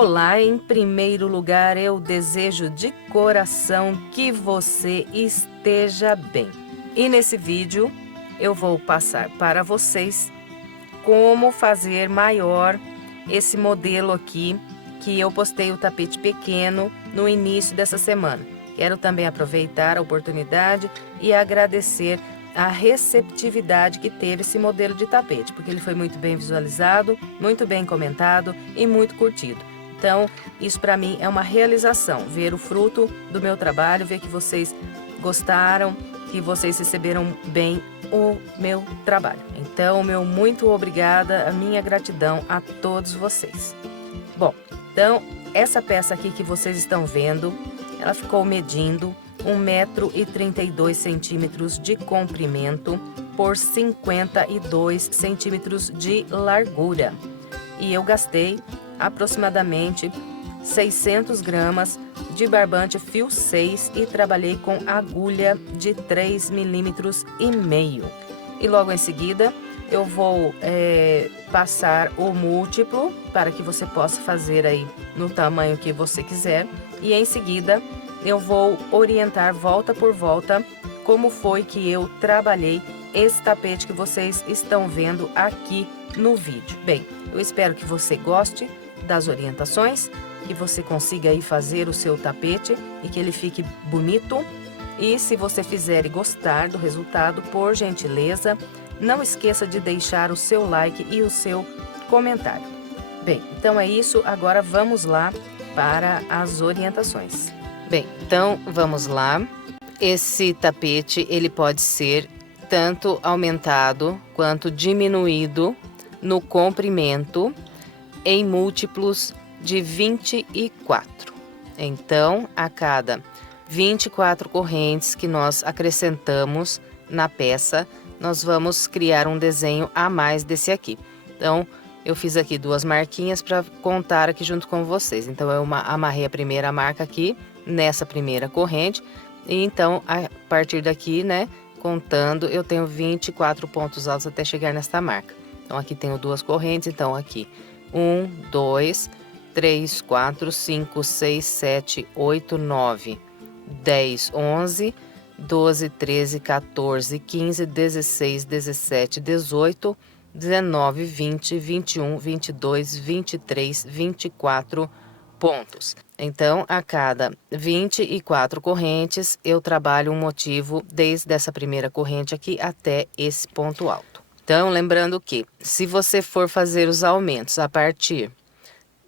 Olá, em primeiro lugar eu desejo de coração que você esteja bem. E nesse vídeo eu vou passar para vocês como fazer maior esse modelo aqui, que eu postei o tapete pequeno no início dessa semana. Quero também aproveitar a oportunidade e agradecer a receptividade que teve esse modelo de tapete, porque ele foi muito bem visualizado, muito bem comentado e muito curtido. Então, isso para mim é uma realização, ver o fruto do meu trabalho, ver que vocês gostaram, que vocês receberam bem o meu trabalho. Então, meu muito obrigada, a minha gratidão a todos vocês. Bom, então, essa peça aqui que vocês estão vendo, ela ficou medindo 1,32 m de comprimento por 52 centímetros de largura. E eu gastei aproximadamente 600 gramas de barbante fio 6 e trabalhei com agulha de 3,5 milímetros. E logo em seguida eu vou passar o múltiplo para que você possa fazer aí no tamanho que você quiser. E em seguida eu vou orientar volta por volta como foi que eu trabalhei esse tapete que vocês estão vendo aqui no vídeo. Bem, eu espero que você goste das orientações, que você consiga aí fazer o seu tapete e que ele fique bonito. E se você fizer e gostar do resultado, por gentileza, não esqueça de deixar o seu like e o seu comentário. Bem, então é isso, agora vamos lá para as orientações. Bem, então vamos lá. Esse tapete, ele pode ser tanto aumentado quanto diminuído no comprimento em múltiplos de 24. Então, a cada 24 correntes que nós acrescentamos na peça, nós vamos criar um desenho a mais desse aqui. Então, eu fiz aqui duas marquinhas para contar aqui junto com vocês. Então, eu amarrei a primeira marca aqui nessa primeira corrente. E então, a partir daqui, né, contando, eu tenho 24 pontos altos até chegar nesta marca. Então, aqui tenho duas correntes, então aqui 1, 2, 3, 4, 5, 6, 7, 8, 9, 10, 11, 12, 13, 14, 15, 16, 17, 18, 19, 20, 21, 22, 23, 24 pontos. Então, a cada 24 correntes, eu trabalho um motivo desde essa primeira corrente aqui até esse ponto alto. Então, lembrando que, se você for fazer os aumentos a partir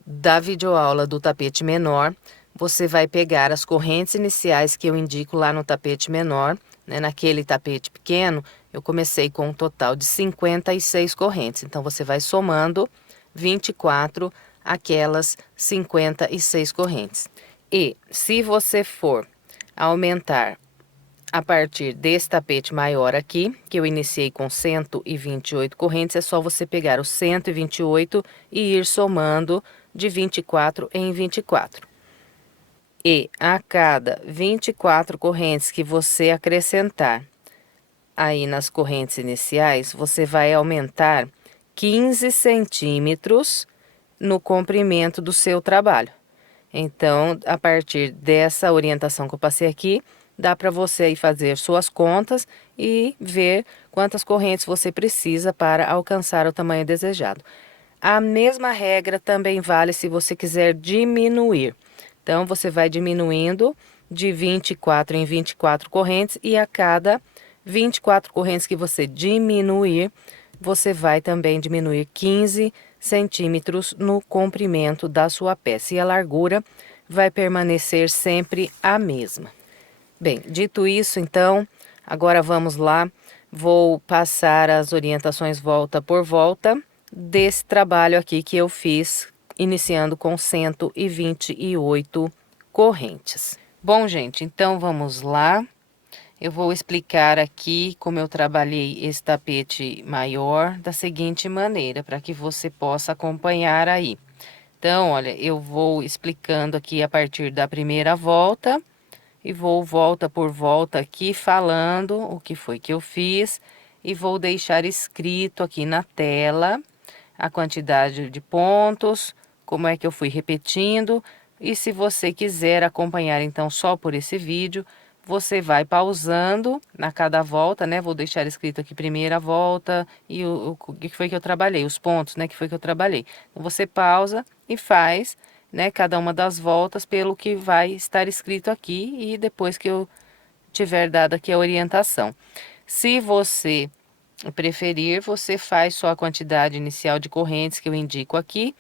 da videoaula do tapete menor, você vai pegar as correntes iniciais que eu indico lá no tapete menor, né? Naquele tapete pequeno, eu comecei com um total de 56 correntes. Então, você vai somando 24 aquelas 56 correntes. E se você for aumentar a partir desse tapete maior aqui, que eu iniciei com 128 correntes, é só você pegar os 128 e ir somando de 24 em 24. E a cada 24 correntes que você acrescentar aí nas correntes iniciais, você vai aumentar 15 centímetros no comprimento do seu trabalho. Então, a partir dessa orientação que eu passei aqui, dá para você aí fazer suas contas e ver quantas correntes você precisa para alcançar o tamanho desejado. A mesma regra também vale se você quiser diminuir. Então, você vai diminuindo de 24 em 24 correntes e a cada 24 correntes que você diminuir, você vai também diminuir 15 centímetros no comprimento da sua peça. E a largura vai permanecer sempre a mesma. Bem, dito isso, então, agora vamos lá. Vou passar as orientações volta por volta desse trabalho aqui que eu fiz, iniciando com 128 correntes. Bom, gente, então vamos lá. Eu vou explicar aqui como eu trabalhei esse tapete maior da seguinte maneira, para que você possa acompanhar aí. Então, olha, eu vou explicando aqui a partir da primeira volta e vou volta por volta aqui falando o que foi que eu fiz e vou deixar escrito aqui na tela a quantidade de pontos, como é que eu fui repetindo. E se você quiser acompanhar então só por esse vídeo, você vai pausando na cada volta, né? Vou deixar escrito aqui primeira volta e o que foi que eu trabalhei, os pontos, né? Que foi que eu trabalhei. Então, você pausa e faz, né? Cada uma das voltas pelo que vai estar escrito aqui e depois que eu tiver dado aqui a orientação. Se você preferir, você faz só a quantidade inicial de correntes que eu indico aqui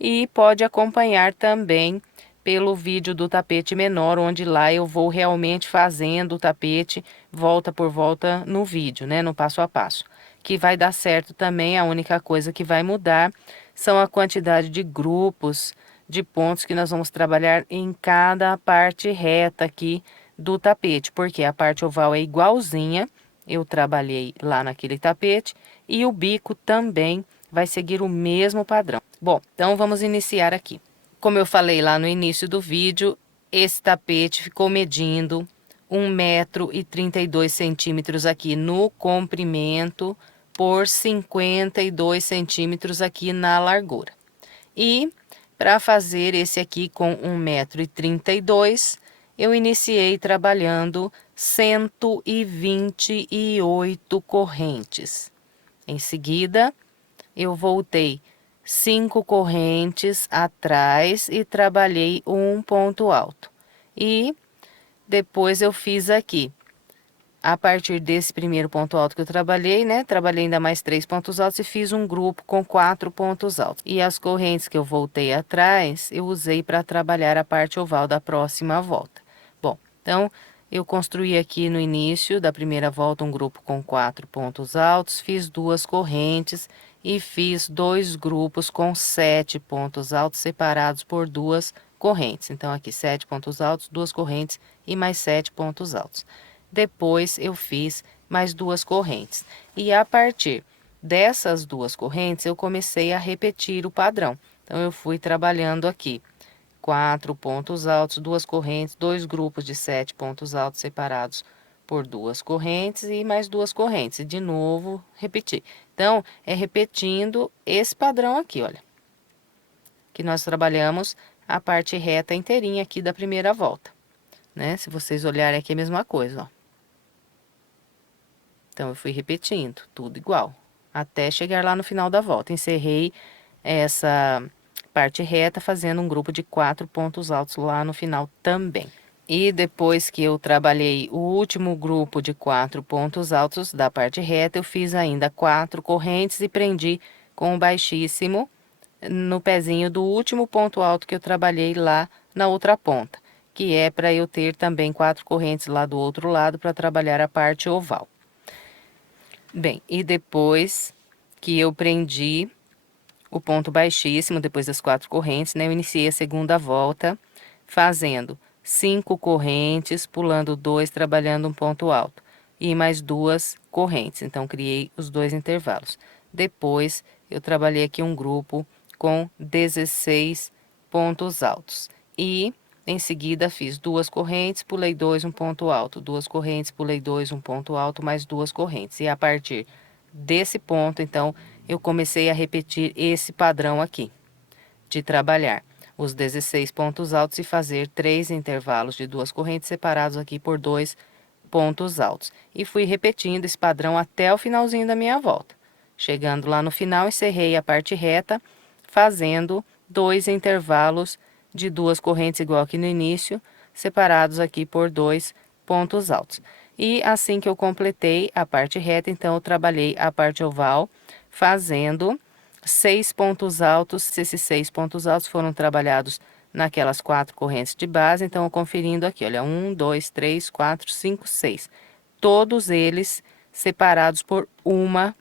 e pode acompanhar também pelo vídeo do tapete menor, onde lá eu vou realmente fazendo o tapete volta por volta no vídeo, né, no passo a passo, que vai dar certo também. A única coisa que vai mudar são a quantidade de grupos de pontos que nós vamos trabalhar em cada parte reta aqui do tapete, porque a parte oval é igualzinha, eu trabalhei lá naquele tapete, e o bico também vai seguir o mesmo padrão. Bom, então vamos iniciar aqui. Como eu falei lá no início do vídeo, esse tapete ficou medindo 1,32 m aqui no comprimento por 52 centímetros aqui na largura. E para fazer esse aqui com 1,32 m, eu iniciei trabalhando 128 correntes. Em seguida, eu voltei 5 correntes atrás e trabalhei um ponto alto. E depois eu fiz aqui, a partir desse primeiro ponto alto que eu trabalhei, né? Trabalhei ainda mais 3 pontos altos e fiz um grupo com 4 pontos altos. E as correntes que eu voltei atrás, eu usei para trabalhar a parte oval da próxima volta. Bom, então eu construí aqui no início da primeira volta um grupo com 4 pontos altos, fiz 2 correntes e fiz 2 grupos com 7 pontos altos separados por 2 correntes. Então, aqui 7 pontos altos, 2 correntes e mais 7 pontos altos. Depois, eu fiz mais 2 correntes. E a partir dessas 2 correntes, eu comecei a repetir o padrão. Então, eu fui trabalhando aqui 4 pontos altos, 2 correntes, 2 grupos de 7 pontos altos separados por 2 correntes e mais 2 correntes. E de novo, repetir. Então, é repetindo esse padrão aqui, olha. Que nós trabalhamos a parte reta inteirinha aqui da primeira volta, né? Se vocês olharem aqui é a mesma coisa, ó. Então, eu fui repetindo, tudo igual, até chegar lá no final da volta. Encerrei essa parte reta fazendo um grupo de 4 pontos altos lá no final também. E depois que eu trabalhei o último grupo de 4 pontos altos da parte reta, eu fiz ainda 4 correntes e prendi com o baixíssimo no pezinho do último ponto alto que eu trabalhei lá na outra ponta, que é para eu ter também 4 correntes lá do outro lado para trabalhar a parte oval. Bem, e depois que eu prendi o ponto baixíssimo, depois das 4 correntes, né, eu iniciei a segunda volta fazendo 5 correntes, pulando 2, trabalhando um ponto alto, e mais 2 correntes. Então, criei os 2 intervalos. Depois, eu trabalhei aqui um grupo com 16 pontos altos. E, em seguida, fiz 2 correntes, pulei 2, um ponto alto. 2 correntes, pulei 2, um ponto alto, mais 2 correntes. E a partir desse ponto, então, eu comecei a repetir esse padrão aqui, de trabalhar os 16 pontos altos e fazer 3 intervalos de 2 correntes separados aqui por 2 pontos altos. E fui repetindo esse padrão até o finalzinho da minha volta. Chegando lá no final, encerrei a parte reta, fazendo 2 intervalos de 2 correntes igual aqui no início, separados aqui por 2 pontos altos. E assim que eu completei a parte reta, então eu trabalhei a parte oval, fazendo 6 pontos altos. Esses 6 pontos altos foram trabalhados naquelas 4 correntes de base. Então, eu conferindo aqui, olha, 1, 2, 3, 4, 5, 6. Todos eles separados por uma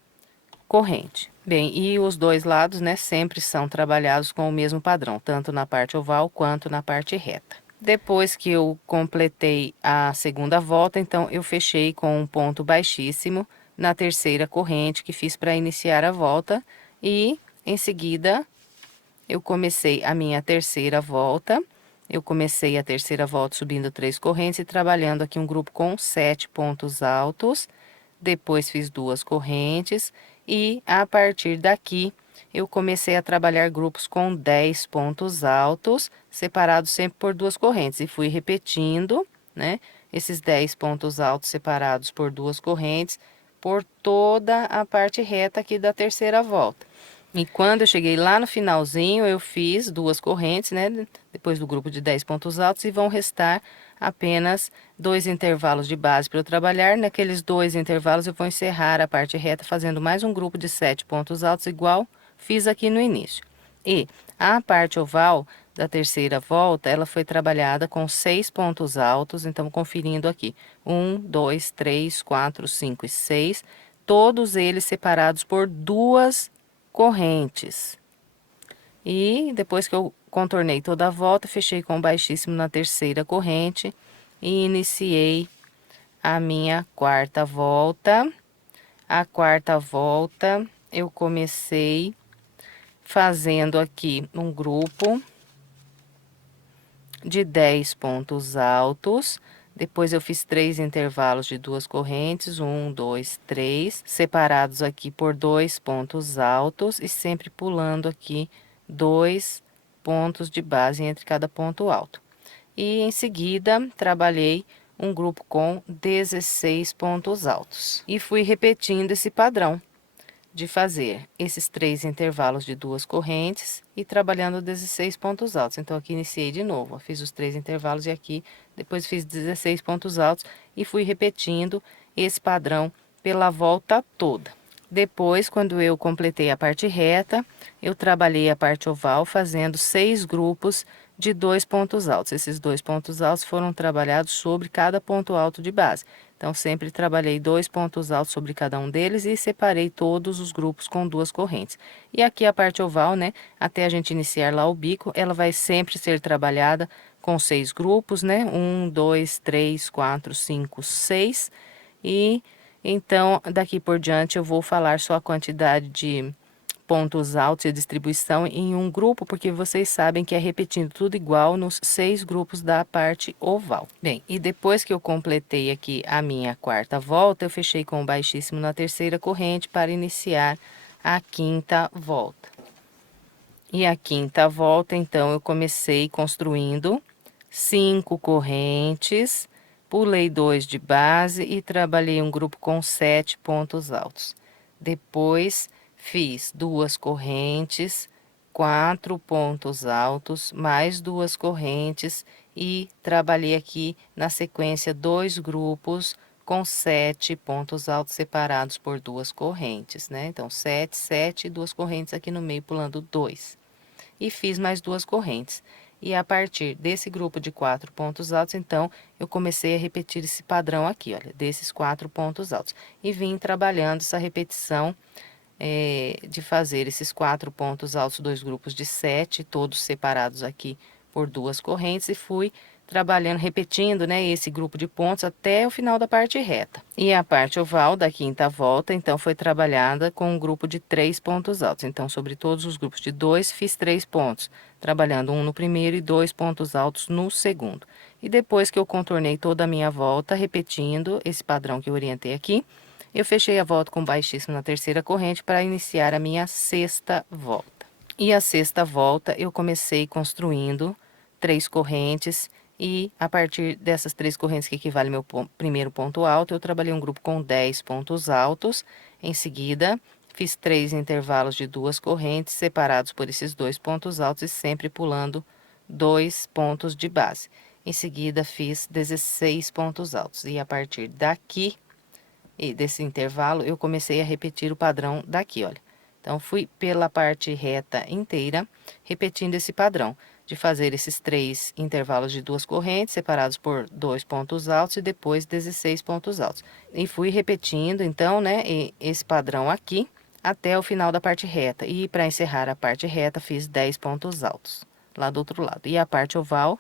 corrente. Bem, e os dois lados, né, sempre são trabalhados com o mesmo padrão, tanto na parte oval quanto na parte reta. Depois que eu completei a segunda volta, então, eu fechei com um ponto baixíssimo na terceira corrente que fiz para iniciar a volta. E, em seguida, eu comecei a minha terceira volta. Eu comecei a terceira volta subindo 3 correntes e trabalhando aqui um grupo com 7 pontos altos. Depois, fiz 2 correntes e, a partir daqui, eu comecei a trabalhar grupos com 10 pontos altos, separados sempre por 2 correntes, e fui repetindo, né, esses 10 pontos altos separados por 2 correntes, por toda a parte reta aqui da terceira volta. E quando eu cheguei lá no finalzinho, eu fiz 2 correntes, né, depois do grupo de 10 pontos altos, e vão restar apenas 2 intervalos de base para eu trabalhar. Naqueles 2 intervalos, eu vou encerrar a parte reta fazendo mais um grupo de 7 pontos altos, igual fiz aqui no início. E a parte oval da terceira volta, ela foi trabalhada com 6 pontos altos, então conferindo aqui, 1, 2, 3, 4, 5 e 6, todos eles separados por 2 correntes. E depois que eu contornei toda a volta, fechei com baixíssimo na terceira corrente e iniciei a minha quarta volta. A quarta volta eu comecei fazendo aqui um grupo de 10 pontos altos. Depois eu fiz 3 intervalos de 2 correntes, 1, 2, 3, separados aqui por 2 pontos altos e sempre pulando aqui 2 pontos de base entre cada ponto alto. E em seguida, trabalhei um grupo com 16 pontos altos. E fui repetindo esse padrão de fazer esses 3 intervalos de 2 correntes e trabalhando 16 pontos altos. Então, aqui iniciei de novo, ó, fiz os 3 intervalos e aqui depois fiz 16 pontos altos e fui repetindo esse padrão pela volta toda. Depois, quando eu completei a parte reta, eu trabalhei a parte oval fazendo 6 grupos de 2 pontos altos. Esses 2 pontos altos foram trabalhados sobre cada ponto alto de base. Então, sempre trabalhei 2 pontos altos sobre cada um deles e separei todos os grupos com 2 correntes. E aqui a parte oval, né, até a gente iniciar lá o bico, ela vai sempre ser trabalhada com 6 grupos, né, 1, 2, 3, 4, 5, 6. E então, daqui por diante, eu vou falar só a quantidade de pontos altos e a distribuição em um grupo, porque vocês sabem que é repetindo tudo igual nos 6 grupos da parte oval. Bem, e depois que eu completei aqui a minha quarta volta, eu fechei com o baixíssimo na terceira corrente para iniciar a quinta volta. E a quinta volta, então, eu comecei construindo 5 correntes, pulei 2 de base e trabalhei um grupo com 7 pontos altos. Depois, fiz 2 correntes, 4 pontos altos, mais 2 correntes e trabalhei aqui na sequência 2 grupos com 7 pontos altos separados por 2 correntes, né? Então, 7, 7 e 2 correntes aqui no meio pulando 2. E fiz mais 2 correntes. E a partir desse grupo de 4 pontos altos, então, eu comecei a repetir esse padrão aqui, olha, desses 4 pontos altos. E vim trabalhando essa repetição de fazer esses 4 pontos altos, 2 grupos de 7, todos separados aqui por 2 correntes, e fui trabalhando, repetindo, né, esse grupo de pontos até o final da parte reta. E a parte oval da quinta volta, então, foi trabalhada com um grupo de 3 pontos altos. Então, sobre todos os grupos de 2, fiz 3 pontos, trabalhando um no primeiro e 2 pontos altos no segundo. E depois que eu contornei toda a minha volta, repetindo esse padrão que eu orientei aqui, eu fechei a volta com baixíssimo na terceira corrente para iniciar a minha sexta volta. E a sexta volta eu comecei construindo 3 correntes e a partir dessas 3 correntes que equivale ao meu primeiro ponto alto, eu trabalhei um grupo com 10 pontos altos. Em seguida, fiz 3 intervalos de 2 correntes separados por esses 2 pontos altos e sempre pulando 2 pontos de base. Em seguida, fiz 16 pontos altos e a partir daqui e desse intervalo, eu comecei a repetir o padrão daqui, olha. Então, fui pela parte reta inteira, repetindo esse padrão, de fazer esses 3 intervalos de 2 correntes, separados por 2 pontos altos e depois 16 pontos altos. E fui repetindo, então, né, esse padrão aqui, até o final da parte reta. E para encerrar a parte reta, fiz 10 pontos altos, lá do outro lado. E a parte oval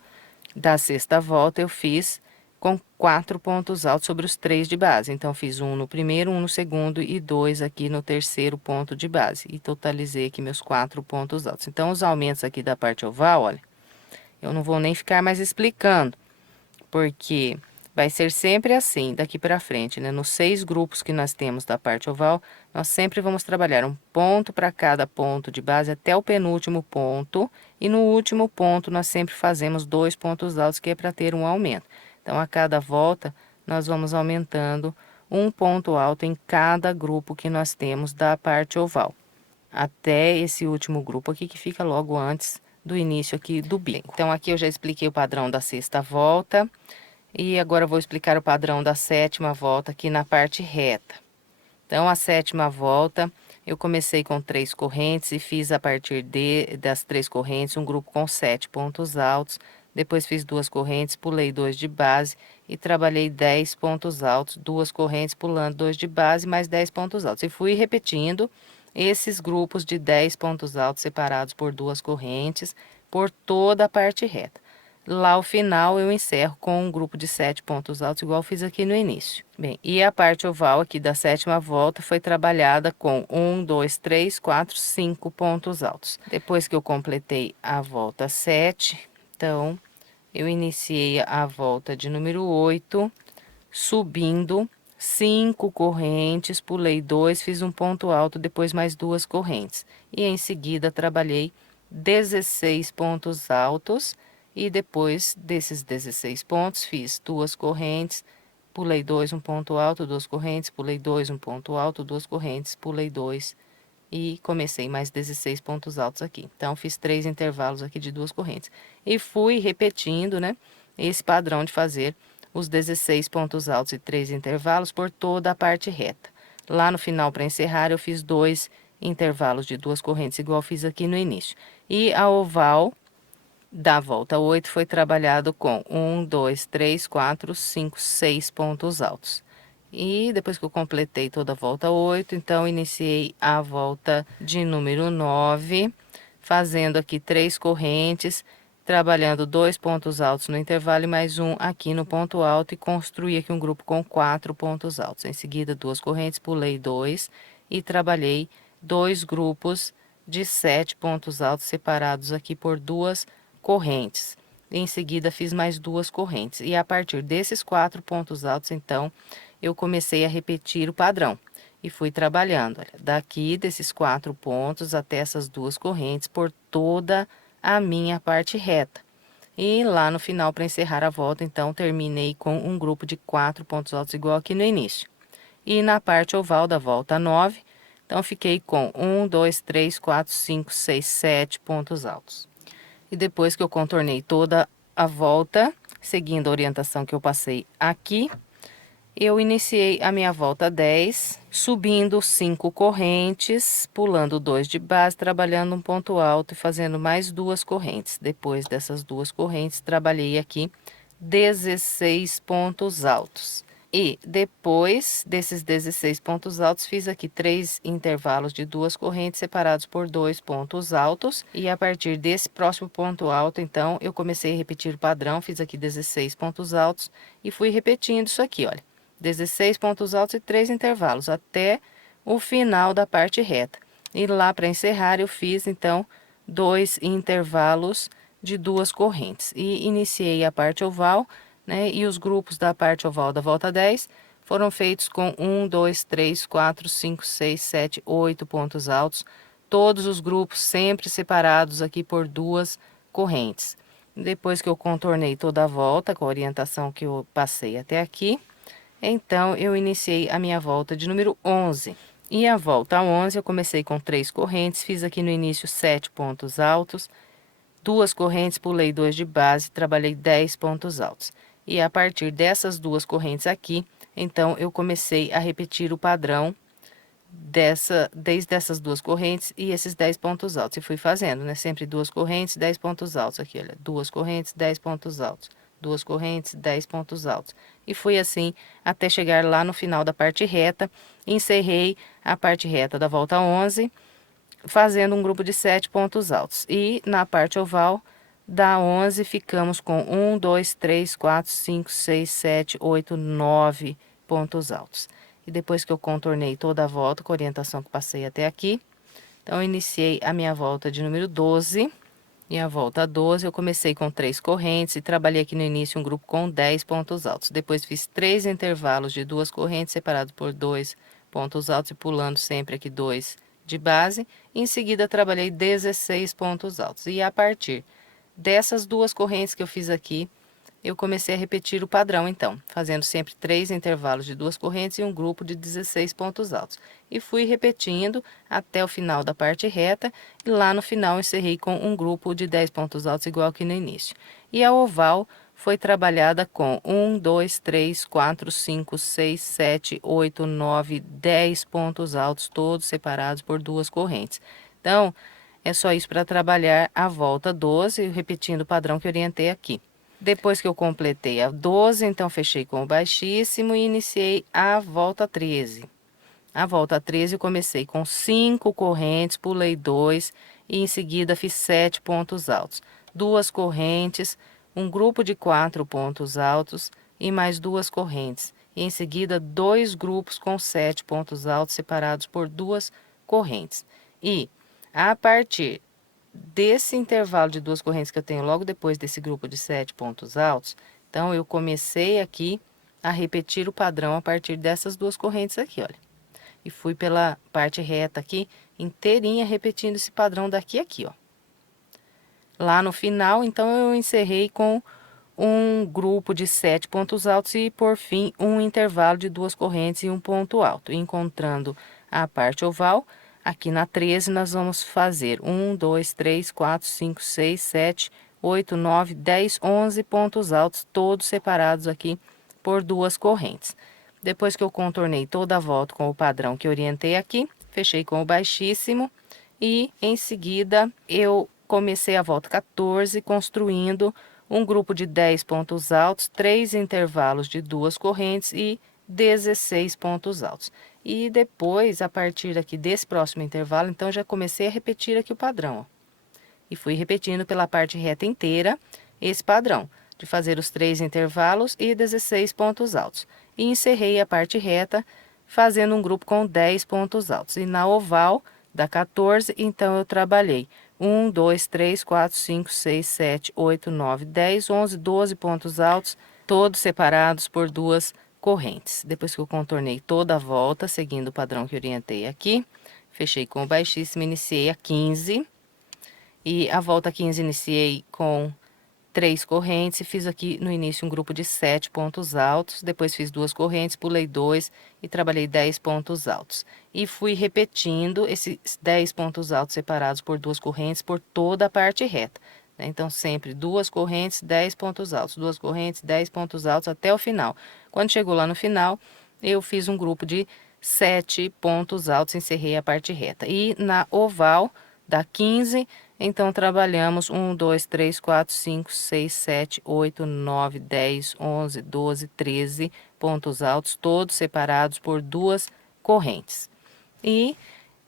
da sexta volta, eu fiz com 4 pontos altos sobre os 3 de base. Então, fiz um no primeiro, um no segundo e 2 aqui no terceiro ponto de base. E totalizei aqui meus 4 pontos altos. Então, os aumentos aqui da parte oval, olha, eu não vou nem ficar mais explicando, porque Vai ser sempre assim, daqui para frente, né? Nos 6 grupos que nós temos da parte oval, nós sempre vamos trabalhar um ponto para cada ponto de base até o penúltimo ponto. E no último ponto, nós sempre fazemos 2 pontos altos, que é para ter um aumento. Então, a cada volta, nós vamos aumentando um ponto alto em cada grupo que nós temos da parte oval. Até esse último grupo aqui, que fica logo antes do início aqui do bico. Então, aqui eu já expliquei o padrão da 6ª volta. E agora eu vou explicar o padrão da 7ª volta aqui na parte reta. Então, a 7ª volta, eu comecei com 3 correntes e fiz a partir das 3 correntes um grupo com 7 pontos altos. Depois fiz 2 correntes, pulei 2 de base e trabalhei 10 pontos altos, 2 correntes pulando 2 de base, mais 10 pontos altos. E fui repetindo esses grupos de 10 pontos altos separados por 2 correntes por toda a parte reta. Lá ao final eu encerro com um grupo de 7 pontos altos, igual eu fiz aqui no início. Bem, e a parte oval aqui da 7ª volta foi trabalhada com 1, 2, 3, 4, 5 pontos altos. Depois que eu completei a volta 7, então eu iniciei a volta de número 8, subindo 5 correntes, pulei 2, fiz um ponto alto, depois mais 2 correntes. E em seguida trabalhei 16 pontos altos. E depois desses 16 pontos, fiz 2 correntes, pulei 2, um ponto alto, 2 correntes, pulei 2, um ponto alto, 2 correntes, pulei 2 e comecei mais 16 pontos altos aqui. Então, fiz 3 intervalos aqui de 2 correntes. E fui repetindo, né, esse padrão de fazer os 16 pontos altos e 3 intervalos por toda a parte reta. Lá no final, para encerrar, eu fiz 2 intervalos de 2 correntes, igual eu fiz aqui no início. E a oval da volta 8 foi trabalhado com 1, 2, 3, 4, 5, 6 pontos altos. E depois que eu completei toda a volta 8, então iniciei a volta de número 9, fazendo aqui 3 correntes, trabalhando 2 pontos altos no intervalo e mais um aqui no ponto alto e construí aqui um grupo com 4 pontos altos. Em seguida, 2 correntes, pulei 2 e trabalhei 2 grupos de 7 pontos altos separados aqui por 2 correntes. Em seguida, fiz mais 2 correntes. E a partir desses 4 pontos altos, então, eu comecei a repetir o padrão. E fui trabalhando, olha, daqui desses 4 pontos até essas 2 correntes por toda a minha parte reta. E lá no final, para encerrar a volta, então, terminei com um grupo de 4 pontos altos, igual aqui no início. E na parte oval da volta 9, então, fiquei com 1, 2, 3, 4, 5, 6, 7 pontos altos. E depois que eu contornei toda a volta, seguindo a orientação que eu passei aqui, eu iniciei a minha volta 10, subindo 5 correntes, pulando 2 de base, trabalhando um ponto alto e fazendo mais 2 correntes. Depois dessas 2 correntes, trabalhei aqui 16 pontos altos. E depois desses 16 pontos altos, fiz aqui 3 intervalos de 2 correntes separados por 2 pontos altos. E a partir desse próximo ponto alto, então, eu comecei a repetir o padrão, fiz aqui 16 pontos altos e fui repetindo isso aqui, olha. 16 pontos altos e 3 intervalos, até o final da parte reta. E lá para encerrar, eu fiz, então, 2 intervalos de 2 correntes. E iniciei a parte oval, né? E os grupos da parte oval da volta 10 foram feitos com 1, 2, 3, 4, 5, 6, 7, 8 pontos altos. Todos os grupos sempre separados aqui por 2 correntes. Depois que eu contornei toda a volta com a orientação que eu passei até aqui, então eu iniciei a minha volta de número 11. E a volta 11 eu comecei com 3 correntes, fiz aqui no início 7 pontos altos, 2 correntes, pulei 2 de base, trabalhei 10 pontos altos. E a partir dessas 2 correntes aqui, então, eu comecei a repetir o padrão desde essas 2 correntes e esses 10 pontos altos. E fui fazendo, né? Sempre 2 correntes, 10 pontos altos aqui, olha. 2 correntes, 10 pontos altos. 2 correntes, 10 pontos altos. E fui assim até chegar lá no final da parte reta. Encerrei a parte reta da volta 11, fazendo um grupo de 7 pontos altos. E na parte oval da 11, ficamos com 1, 2, 3, 4, 5, 6, 7, 8, 9 pontos altos. E depois que eu contornei toda a volta com a orientação que passei até aqui, então, eu iniciei a minha volta de número 12, E a volta 12 eu comecei com 3 correntes e trabalhei aqui no início um grupo com 10 pontos altos. Depois fiz 3 intervalos de 2 correntes separados por 2 pontos altos e pulando sempre aqui 2 de base. Em seguida trabalhei 16 pontos altos. E a partir dessas 2 correntes que eu fiz aqui, eu comecei a repetir o padrão, então, fazendo sempre 3 intervalos de 2 correntes e um grupo de 16 pontos altos. E fui repetindo até o final da parte reta, e lá no final encerrei com um grupo de 10 pontos altos, igual que no início. E a oval foi trabalhada com 1, 2, 3, 4, 5, 6, 7, 8, 9, 10 pontos altos, todos separados por 2 correntes. Então, é só isso para trabalhar a volta 12, repetindo o padrão que orientei aqui. Depois que eu completei a 12, então fechei com o baixíssimo e iniciei a volta 13. A volta 13 eu comecei com 5 correntes, pulei 2 e em seguida fiz 7 pontos altos. 2 correntes, um grupo de 4 pontos altos e mais 2 correntes. E em seguida 2 grupos com 7 pontos altos separados por 2 correntes. E a partir desse intervalo de 2 correntes que eu tenho logo depois desse grupo de 7 pontos altos, então eu comecei aqui a repetir o padrão a partir dessas 2 correntes aqui, olha. E fui pela parte reta aqui, inteirinha, repetindo esse padrão daqui a aqui, ó. Lá no final, então, eu encerrei com um grupo de 7 pontos altos e, por fim, um intervalo de 2 correntes e um ponto alto. Encontrando a parte oval, aqui na 13, nós vamos fazer 1, 2, 3, 4, 5, 6, 7, 8, 9, 10, 11 pontos altos, todos separados aqui por 2 correntes. Depois que eu contornei toda a volta com o padrão que orientei aqui, fechei com o baixíssimo e, em seguida, eu comecei a volta 14 construindo um grupo de 10 pontos altos, 3 intervalos de 2 correntes e 16 pontos altos. E depois, a partir aqui desse próximo intervalo, então já comecei a repetir aqui o padrão, ó. E fui repetindo pela parte reta inteira esse padrão, de fazer os 3 intervalos e 16 pontos altos. E encerrei a parte reta fazendo um grupo com 10 pontos altos. E na oval da 14, então eu trabalhei 1, 2, 3, 4, 5, 6, 7, 8, 9, 10, 11, 12 pontos altos, todos separados por 2 correntes. Depois que eu contornei toda a volta, seguindo o padrão que orientei aqui, fechei com o baixíssimo, iniciei a 15. E a volta 15 iniciei com 3 correntes e fiz aqui no início um grupo de 7 pontos altos, depois fiz 2 correntes, pulei 2 e trabalhei 10 pontos altos. E fui repetindo esses 10 pontos altos separados por 2 correntes por toda a parte reta, né? Então, sempre 2 correntes, 10 pontos altos, 2 correntes, 10 pontos altos até o final. Quando chegou lá no final, eu fiz um grupo de 7 pontos altos, encerrei a parte reta. E na oval da 15, então, trabalhamos 1, 2, 3, 4, 5, 6, 7, 8, 9, 10, 11, 12, 13 pontos altos, todos separados por 2 correntes. E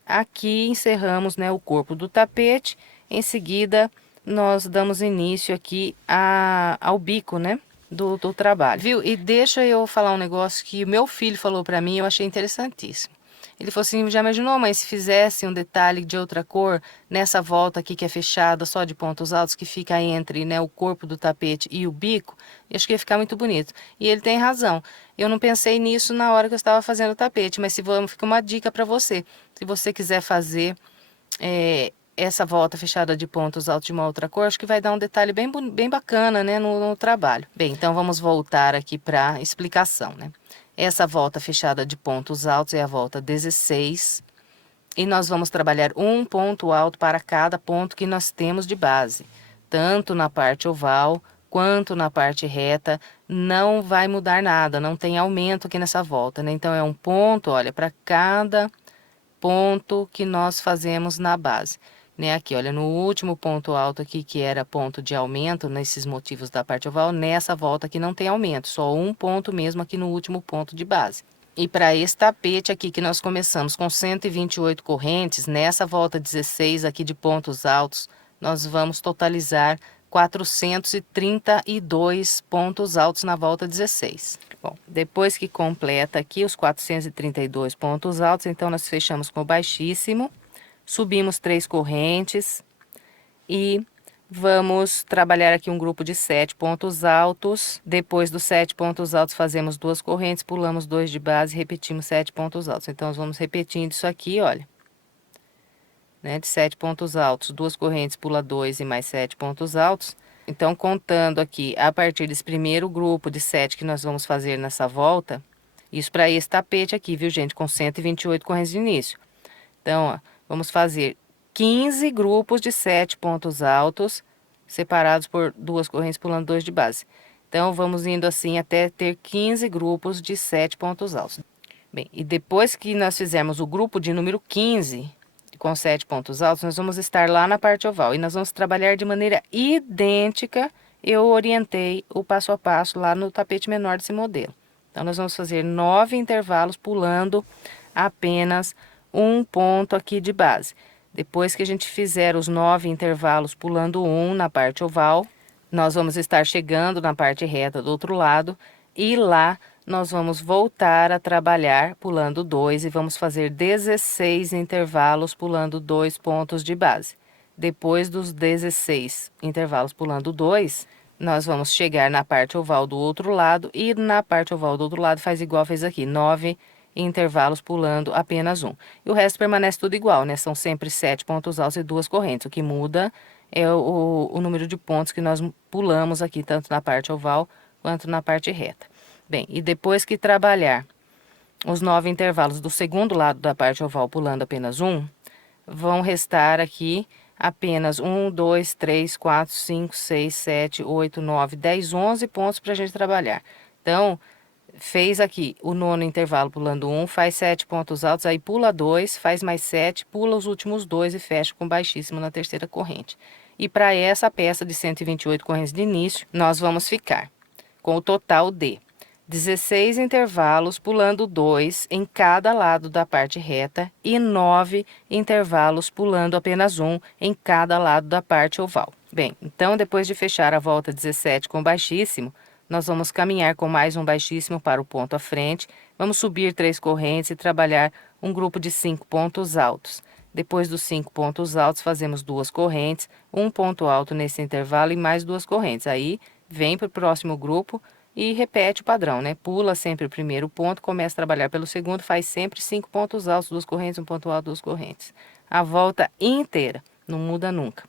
aqui encerramos, né, o corpo do tapete. Em seguida, nós damos início aqui ao bico, né, do trabalho. Viu? E deixa eu falar um negócio que o meu filho falou para mim, eu achei interessantíssimo. Ele falou assim, já imaginou, mãe, se fizesse um detalhe de outra cor nessa volta aqui que é fechada só de pontos altos, que fica entre, né, o corpo do tapete e o bico, eu acho que ia ficar muito bonito. E ele tem razão. Eu não pensei nisso na hora que eu estava fazendo o tapete, mas fica uma dica para você. Se você quiser fazer essa volta fechada de pontos altos de uma outra cor, acho que vai dar um detalhe bem bacana, né, no trabalho. Bem, então vamos voltar aqui para a explicação, né? Essa volta fechada de pontos altos é a volta 16. E nós vamos trabalhar um ponto alto para cada ponto que nós temos de base. Tanto na parte oval, quanto na parte reta, não vai mudar nada, não tem aumento aqui nessa volta, né? Então, é um ponto, olha, para cada ponto que nós fazemos na base. Né, aqui, olha, no último ponto alto aqui, que era ponto de aumento, nesses motivos da parte oval, nessa volta aqui não tem aumento, só um ponto mesmo aqui no último ponto de base. E para esse tapete aqui que nós começamos com 128 correntes, nessa volta 16 aqui de pontos altos, nós vamos totalizar 432 pontos altos na volta 16. Bom, depois que completa aqui os 432 pontos altos, então nós fechamos com o baixíssimo. Subimos 3 correntes e Vamos trabalhar aqui um grupo de 7 pontos altos. Depois dos 7 pontos altos, fazemos 2 correntes, pulamos 2 de base e repetimos 7 pontos altos. Então, nós vamos repetindo isso aqui, olha. Né, de 7 pontos altos, 2 correntes, pula 2 e mais 7 pontos altos. Então, contando aqui, a partir desse primeiro grupo de 7 que nós vamos fazer nessa volta, isso para esse tapete aqui, viu, gente? Com 128 correntes de início. Então, ó, vamos fazer 15 grupos de 7 pontos altos, separados por 2 correntes, pulando 2 de base. Então, vamos indo assim até ter 15 grupos de 7 pontos altos. Bem, e depois que nós fizermos o grupo de número 15, com 7 pontos altos, nós vamos estar lá na parte oval. E nós vamos trabalhar de maneira idêntica. Eu orientei o passo a passo lá no tapete menor desse modelo. Então, nós vamos fazer 9 intervalos pulando apenas um ponto aqui de base. Depois que a gente fizer os 9 intervalos pulando um na parte oval, nós vamos estar chegando na parte reta do outro lado e lá nós vamos voltar a trabalhar pulando 2 e vamos fazer 16 intervalos pulando 2 pontos de base. Depois dos 16 intervalos pulando 2, nós vamos chegar na parte oval do outro lado e na parte oval do outro lado faz igual fez aqui, 9 intervalos pulando apenas um. E o resto permanece tudo igual, né? São sempre 7 pontos altos e 2 correntes. O que muda é o número de pontos que nós pulamos aqui, tanto na parte oval quanto na parte reta. Bem, e depois que trabalhar os 9 intervalos do segundo lado da parte oval pulando apenas um, vão restar aqui apenas 1, 2, 3, 4, 5, 6, 7, 8, 9, 10, 11 pontos para a gente trabalhar. Então, fez aqui o nono intervalo pulando 1, faz 7 pontos altos, aí pula 2, faz mais 7, pula os últimos 2 e fecha com baixíssimo na terceira corrente. E para essa peça de 128 correntes de início, nós vamos ficar com o total de 16 intervalos pulando 2 em cada lado da parte reta e 9 intervalos pulando apenas 1 em cada lado da parte oval. Bem, então depois de fechar a volta 17 com baixíssimo, nós vamos caminhar com mais um baixíssimo para o ponto à frente, vamos subir 3 correntes e trabalhar um grupo de 5 pontos altos. Depois dos 5 pontos altos, fazemos 2 correntes, um ponto alto nesse intervalo e mais 2 correntes. Aí, vem para o próximo grupo e repete o padrão, né? Pula sempre o primeiro ponto, começa a trabalhar pelo segundo, faz sempre 5 pontos altos, 2 correntes, um ponto alto, 2 correntes. A volta inteira, não muda nunca.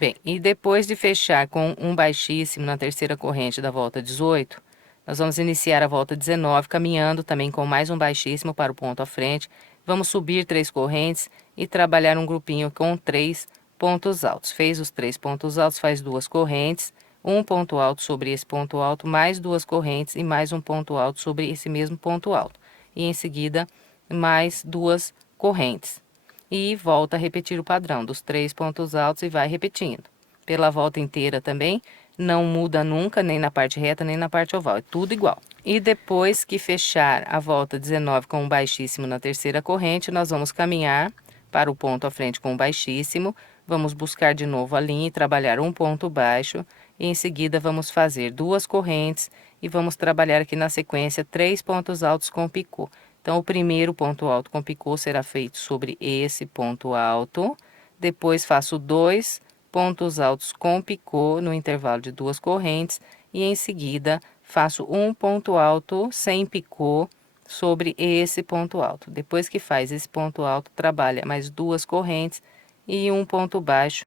Bem, e depois de fechar com um baixíssimo na terceira corrente da volta 18, nós vamos iniciar a volta 19, caminhando também com mais um baixíssimo para o ponto à frente. Vamos subir 3 correntes e trabalhar um grupinho com 3 pontos altos. Fez os 3 pontos altos, faz 2 correntes, um ponto alto sobre esse ponto alto, mais 2 correntes e mais um ponto alto sobre esse mesmo ponto alto. E em seguida, mais 2 correntes. E volta a repetir o padrão dos 3 pontos altos e vai repetindo. Pela volta inteira também, não muda nunca, nem na parte reta, nem na parte oval, é tudo igual. E depois que fechar a volta 19 com um baixíssimo na terceira corrente, nós vamos caminhar para o ponto à frente com um baixíssimo, vamos buscar de novo a linha e trabalhar um ponto baixo, e em seguida vamos fazer 2 correntes e vamos trabalhar aqui na sequência 3 pontos altos com picô. Então, o primeiro ponto alto com picô será feito sobre esse ponto alto, depois faço 2 pontos altos com picô no intervalo de 2 correntes e em seguida faço um ponto alto sem picô sobre esse ponto alto. Depois que faz esse ponto alto, trabalha mais 2 correntes e um ponto baixo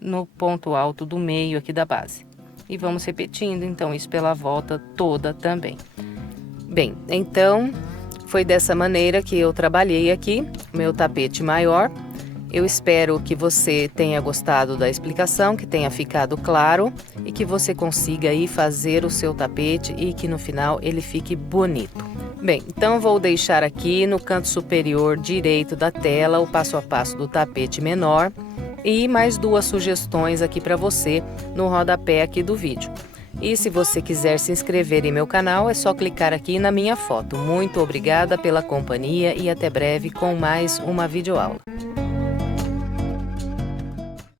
no ponto alto do meio aqui da base. E vamos repetindo, então, isso pela volta toda também. Bem, então, foi dessa maneira que eu trabalhei aqui, meu tapete maior. Eu espero que você tenha gostado da explicação, que tenha ficado claro e que você consiga aí fazer o seu tapete e que no final ele fique bonito. Bem, então vou deixar aqui no canto superior direito da tela o passo a passo do tapete menor e mais 2 sugestões aqui para você no rodapé aqui do vídeo. E se você quiser se inscrever em meu canal, é só clicar aqui na minha foto. Muito obrigada pela companhia e até breve com mais uma videoaula.